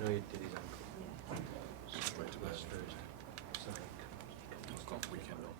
No, he did his ankle. Yeah. Straight away. Last Thursday. Sorry. He's got the weekend off.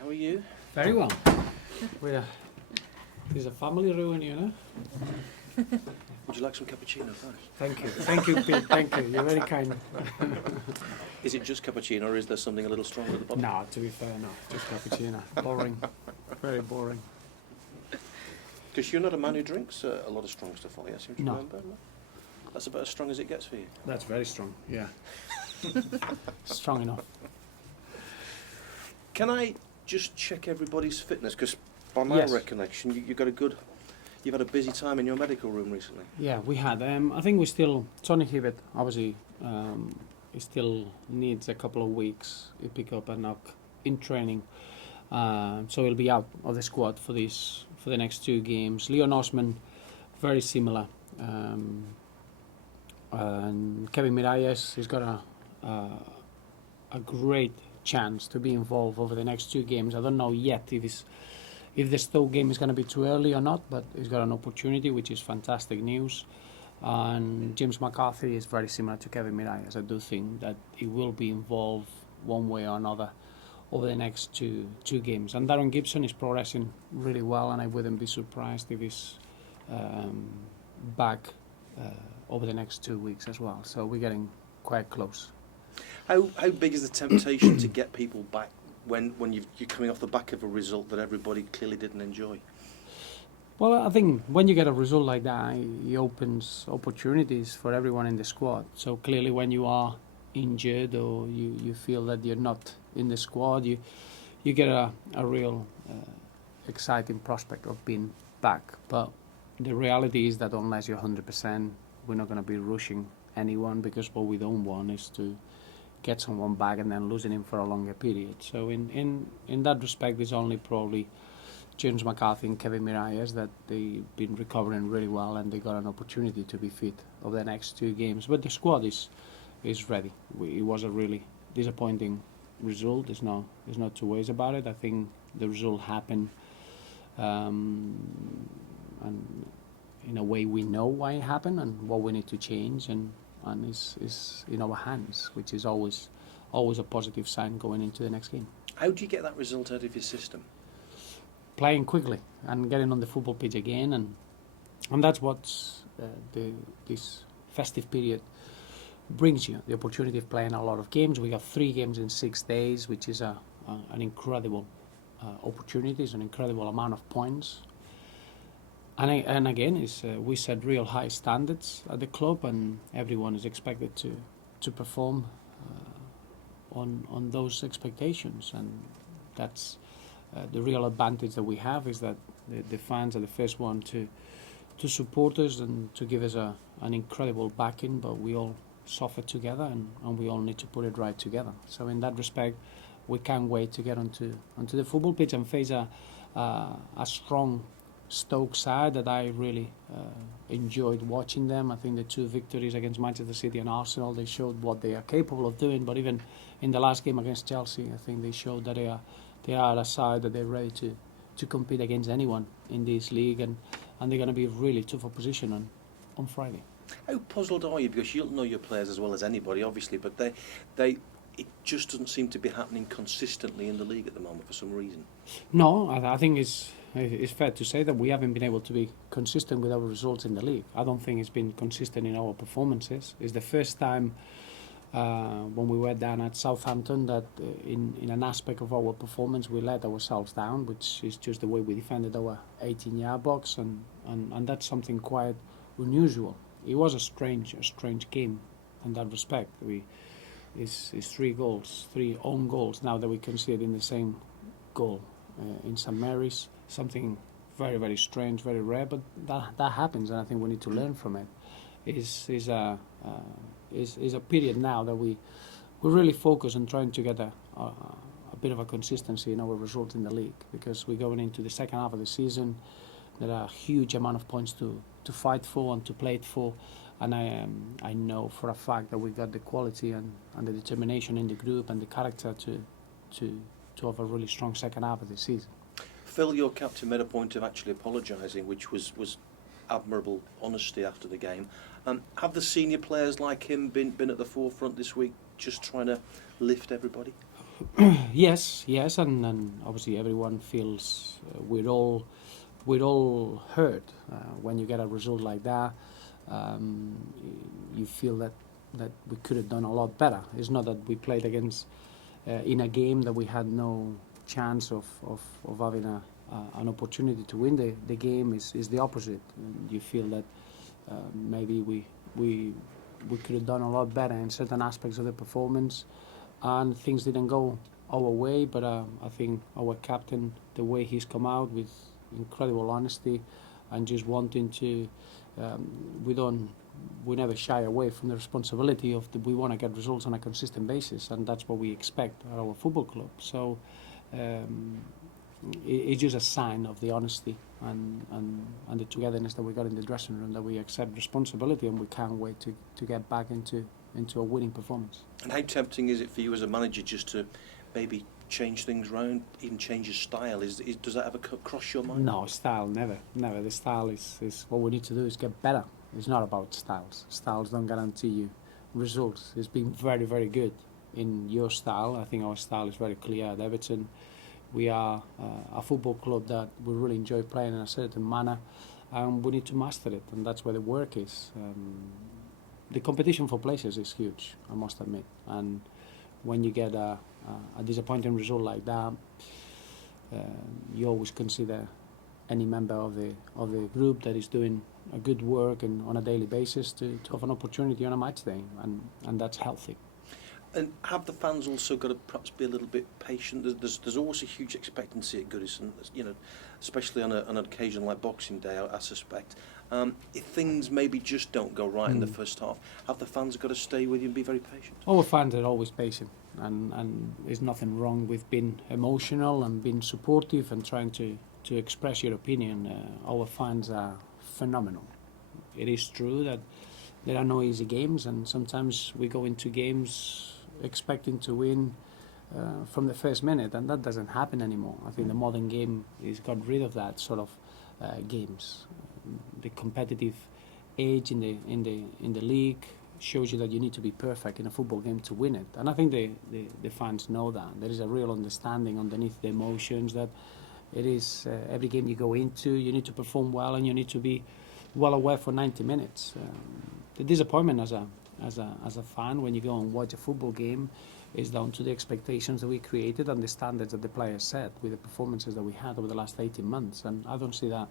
How are you? Very well. There's a family ruin, you know. Would you like some cappuccino first? Thank you, Pete. Thank you. You're very kind. Is it just cappuccino, or is there something a little stronger at the bottom? No, to be fair, no. Just cappuccino. Boring. Very boring. Because you're not a man who drinks a lot of strong stuff, are you? I seem to No. remember. No? That's about as strong as it gets for you. That's very strong. Yeah. Strong enough. Can I just check everybody's fitness? Because by my Yes. recollection, you've had a busy time in your medical room recently. Yeah, we had. I think we still. Tony Hibbett, obviously, he still needs a couple of weeks. He pick up a knock in training, so he'll be out of the squad for the next 2 games. Leon Osman, very similar, and Kevin Miralles, he's got a great chance to be involved over the next 2 games. I don't know yet if the Stoke game is going to be too early or not, but he's got an opportunity, which is fantastic news. And James McCarthy is very similar to Kevin Miralles. I do think that he will be involved one way or another over the next two games. And Darren Gibson is progressing really well, and I wouldn't be surprised if he's back over the next 2 weeks as well. So we're getting quite close. How big is the temptation to get people back when you're coming off the back of a result that everybody clearly didn't enjoy? Well, I think when you get a result like that, it opens opportunities for everyone in the squad. So clearly when you are injured or you feel that you're not in the squad, you get a real exciting prospect of being back. But the reality is that unless you're 100%, we're not going to be rushing anyone, because what we don't want is to get someone back and then losing him for a longer period. So in that respect, it's only probably James McCarthy and Kevin Miralles that they've been recovering really well, and they got an opportunity to be fit over the next 2 games. But the squad is ready. It was a really disappointing result. There's no 2 ways about it. I think the result happened, and in a way we know why it happened and what we need to change, and is in our hands, which is always a positive sign going into the next game. How do you get that result out of your system? Playing quickly and getting on the football pitch again, and that's what this festive period brings you, the opportunity of playing a lot of games. We got 3 games in 6 days, which is an incredible opportunity, it's an incredible amount of points. And again, we set real high standards at the club, and everyone is expected to perform on those expectations. And that's the real advantage that we have, is that the fans are the first one to support us and to give us an incredible backing. But we all suffer together, and we all need to put it right together. So in that respect, we can't wait to get onto the football pitch and face a strong Stoke side that I really enjoyed watching them. I think the 2 victories against Manchester City and Arsenal, they showed what they are capable of doing. But even in the last game against Chelsea, I think they showed that they are a side that they're ready to compete against anyone in this league, and they're going to be really tough opposition on Friday. How puzzled are you? Because you'll know your players as well as anybody, obviously, but it just doesn't seem to be happening consistently in the league at the moment for some reason. No, I think it's fair to say that we haven't been able to be consistent with our results in the league. I don't think it's been consistent in our performances. It's the first time when we were down at Southampton that in an aspect of our performance we let ourselves down, which is just the way we defended our 18-yard box, and that's something quite unusual. It was a strange game in that respect. It's 3 goals, 3 own goals now that we conceded in the same goal in St Mary's. Something very, very strange, very rare, but that happens, and I think we need to learn from it. Is a period now that we really focus on trying to get a bit of a consistency in our results in the league, because we're going into the second half of the season. There are a huge amount of points to fight for and to play it for, and I know for a fact that we got the quality and the determination in the group and the character to have a really strong second half of the season. Phil, your captain, made a point of actually apologising, which was admirable honesty after the game. Have the senior players like him been at the forefront this week, just trying to lift everybody? Yes, and obviously everyone feels we're all hurt when you get a result like that. Um, you feel that we could have done a lot better. It's not that we played against in a game that we had no chance of having an opportunity to win the game. Is the opposite. And you feel that maybe we could have done a lot better in certain aspects of the performance, and things didn't go our way. But I think our captain, the way he's come out with incredible honesty and just wanting to, we never shy away from the responsibility of we want to get results on a consistent basis, and that's what we expect at our football club. So it's just a sign of the honesty and the togetherness that we got in the dressing room, that we accept responsibility and we can't wait to get back into a winning performance. And how tempting is it for you as a manager just to maybe change things round, even change your style? Does that ever cross your mind? No, style, never. The style is what we need to do is get better. It's not about styles. Styles don't guarantee you results. It's been very, very good in your style. I think our style is very clear at Everton. We are a football club that we really enjoy playing in a certain manner, and we need to master it, and that's where the work is. The competition for places is huge, I must admit, and when you get a disappointing result like that, you always consider any member of the group that is doing a good work and on a daily basis to have an opportunity on a match day, and that's healthy. And have the fans also got to perhaps be a little bit patient? There's always a huge expectancy at Goodison, especially on an occasion like Boxing Day, I suspect. If things maybe just don't go right in the first half, have the fans got to stay with you and be very patient? Our fans are always patient, and there's nothing wrong with being emotional and being supportive and trying to express your opinion. Our fans are phenomenal. It is true that there are no easy games, and sometimes we go into games expecting to win from the first minute, and that doesn't happen anymore. I think the modern game has got rid of that sort of games. The competitive age in the league shows you that you need to be perfect in a football game to win it, and I think the fans know that. There is a real understanding underneath the emotions that it is every game you go into, you need to perform well and you need to be well aware for 90 minutes. The disappointment as a fan when you go and watch a football game is down to the expectations that we created and the standards that the players set with the performances that we had over the last 18 months. And I don't see that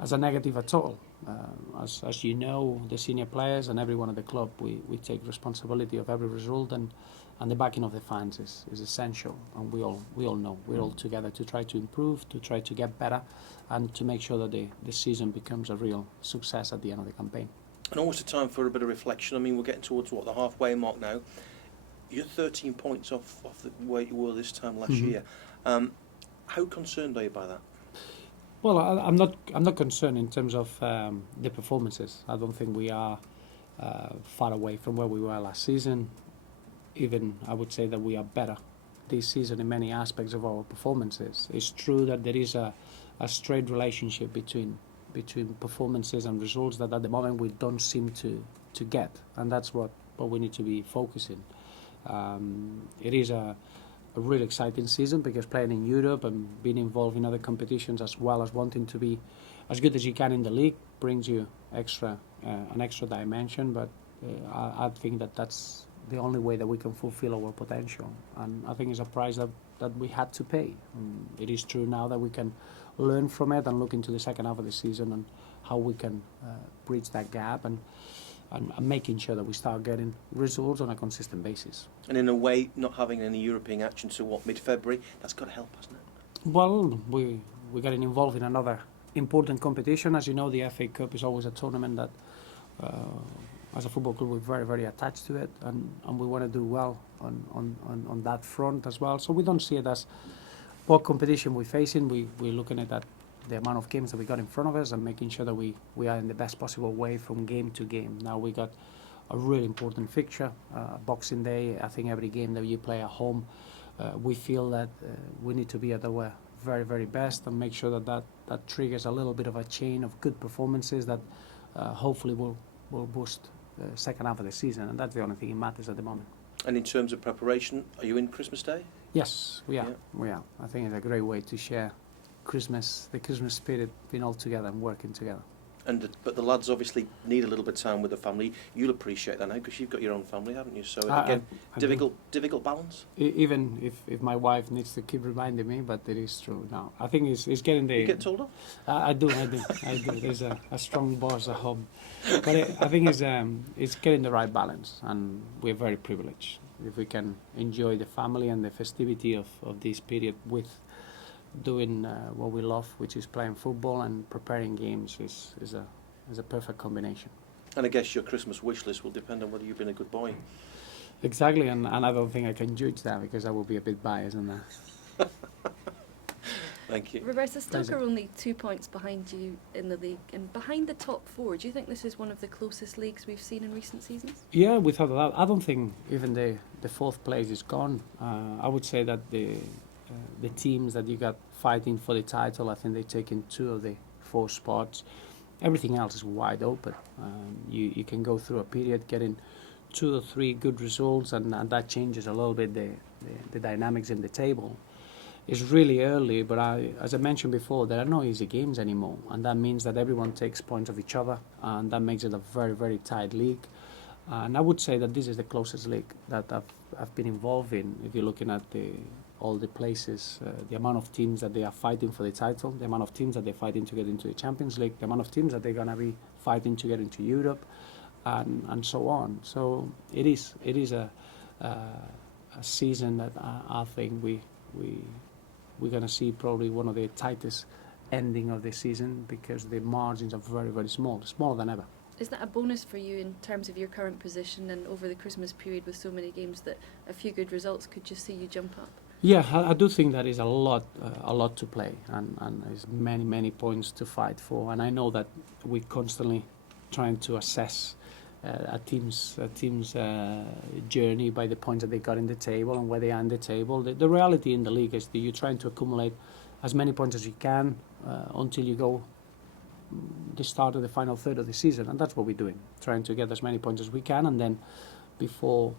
as a negative at all. As you know, the senior players and everyone at the club, we take responsibility of every result, and the backing of the fans is essential. And we all know we're all together to try to improve, to try to get better, and to make sure that the season becomes a real success at the end of the campaign. And almost a time for a bit of reflection. I mean, we're getting towards the halfway mark now. You're 13 points off the where you were this time last year. How concerned are you by that? Well, I'm not concerned in terms of the performances. I don't think we are far away from where we were last season. Even I would say that we are better this season in many aspects of our performances. It's true that there is a straight relationship between performances and results that at the moment we don't seem to get, and that's what we need to be focusing. It is a really exciting season because playing in Europe and being involved in other competitions, as well as wanting to be as good as you can in the league, brings you an extra dimension. But I think that's the only way that we can fulfill our potential, and I think it's a price that we had to pay. It is true now that we can learn from it and look into the second half of the season and how we can bridge that gap and making sure that we start getting results on a consistent basis. And in a way, not having any European action till mid-February, that's got to help, hasn't it? Well, we're getting involved in another important competition. As you know, the FA Cup is always a tournament that, as a football club, we're very, very attached to it, and we want to do well on that front as well. So we don't see it as what competition we're facing. We're looking at that, the amount of games that we got in front of us and making sure that we are in the best possible way from game to game. Now we got a really important fixture, Boxing Day. I think every game that you play at home, we feel that we need to be at our very, very best and make sure that triggers a little bit of a chain of good performances that hopefully will boost the second half of the season, and that's the only thing that matters at the moment. And in terms of preparation, are you in Christmas Day? Yes, we are. Yeah. We are. I think it's a great way to share Christmas, the Christmas spirit, being all together and working together. But the lads obviously need a little bit of time with the family. You'll appreciate that now because you've got your own family, haven't you? So I- again, I do. difficult balance. Even if my wife needs to keep reminding me, but it is true now. I think it's getting the. You get told off. I do. There's a strong boss at home, but I think it's getting the right balance, and we're very privileged if we can enjoy the family and the festivity of this period with doing what we love, which is playing football and preparing games. Is a perfect combination. And I guess your Christmas wish list will depend on whether you've been a good boy. Exactly, and I don't think I can judge that because I will be a bit biased on that. Thank you. Roberta, Stoke Pleasure. are only 2 points behind you in the league and behind the top four. Do you think this is one of the closest leagues we've seen in recent seasons? Yeah, without a doubt. I don't think even the fourth place is gone. I would say that the teams that you got fighting for the title, I think they've taken 2 of the 4 spots. Everything else is wide open. You can go through a period getting 2 or 3 good results, and that changes a little bit the dynamics in the table. It's really early, but as I mentioned before, there are no easy games anymore, and that means that everyone takes points of each other, and that makes it a very, very tight league. And I would say that this is the closest league that I've been involved in. If you're looking at all the places, the amount of teams that they are fighting for the title, the amount of teams that they're fighting to get into the Champions League, the amount of teams that they're going to be fighting to get into Europe, and so on. So it is a season that I think we're going to see probably one of the tightest ending of the season because the margins are very, very small, smaller than ever. Is that a bonus for you in terms of your current position and over the Christmas period with so many games that a few good results could just see you jump up? Yeah, I do think that is a lot to play, and there's many points to fight for. And I know that we're constantly trying to assess a team's journey by the points that they got in the table and where they are in the table. The reality in the league is that you're trying to accumulate as many points as you can until you go the start of the final third of the season, and that's what we're doing, trying to get as many points as we can, and then before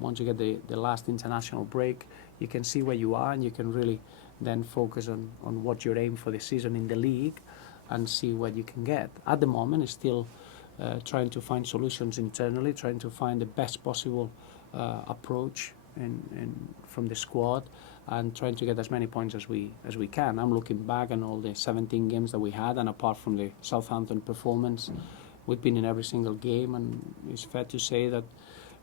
once you get the last international break, you can see where you are and you can really then focus on what your aim for the season in the league and see what you can get. At the moment, it's still trying to find solutions internally, trying to find the best possible approach from the squad and trying to get as many points as we can. I'm looking back on all the 17 games that we had, and apart from the Southampton performance, we've been in every single game, and it's fair to say that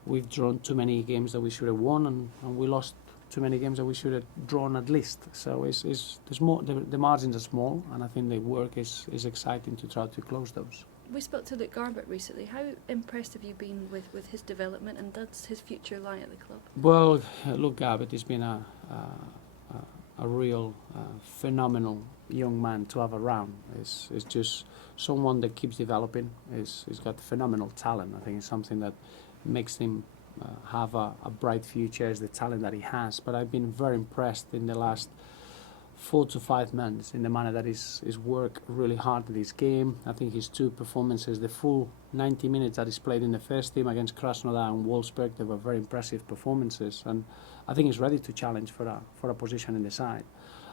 we've drawn too many games that we should have won, and we lost too many games that we should have drawn at least. So there's more. The margins are small, and I think the work is exciting to try to close those. We spoke to Luke Garbett recently. How impressed have you been with his development, and does his future lie at the club? Well, Luke Garbett has been a real phenomenal young man to have around. It's just someone that keeps developing. He's got phenomenal talent. I think it's something that makes him have a bright future, is the talent that he has. But I've been very impressed in the last 4 to 5 months in the manner that he's worked really hard at this game. I think his 2 performances, the full 90 minutes that he's played in the first team against Krasnodar and Wolfsburg, they were very impressive performances, and I think he's ready to challenge for a position in the side.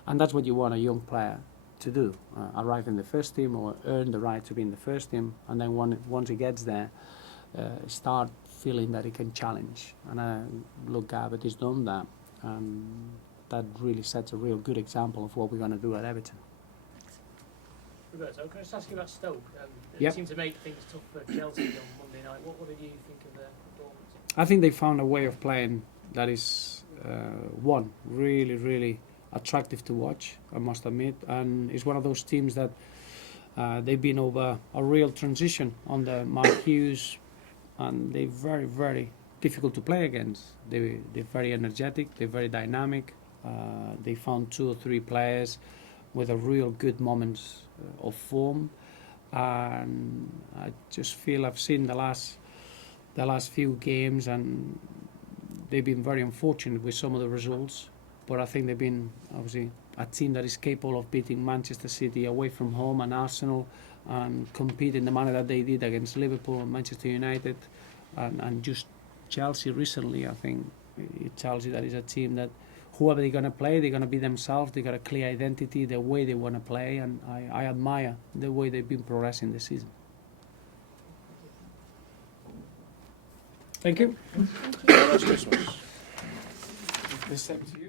And that's what you want a young player to do, arrive in the first team or earn the right to be in the first team, and then once he gets there, start feeling that he can challenge. And Luke Garbett has done that. That really sets a real good example of what we're going to do at Everton. Roberto, can I just ask you about Stoke? Yep. It seemed to make things tough for Chelsea on Monday night. What did you think of their performance? I think they found a way of playing that is really attractive to watch, I must admit, and it's one of those teams that they've been over a real transition under Mark Hughes, and they're very difficult to play against. They're very energetic, they're very dynamic. They found 2 or 3 players with a real good moments of form, and I just feel I've seen the last few games, and they've been very unfortunate with some of the results. But I think they've been obviously a team that is capable of beating Manchester City away from home and Arsenal, and compete in the manner that they did against Liverpool and Manchester United, and just Chelsea recently, I think it tells you that it's a team that whoever they're going to play, they're going to be themselves. They got a clear identity, the way they want to play, and I admire the way they've been progressing this season. Thank you. Merry Christmas. The same to you.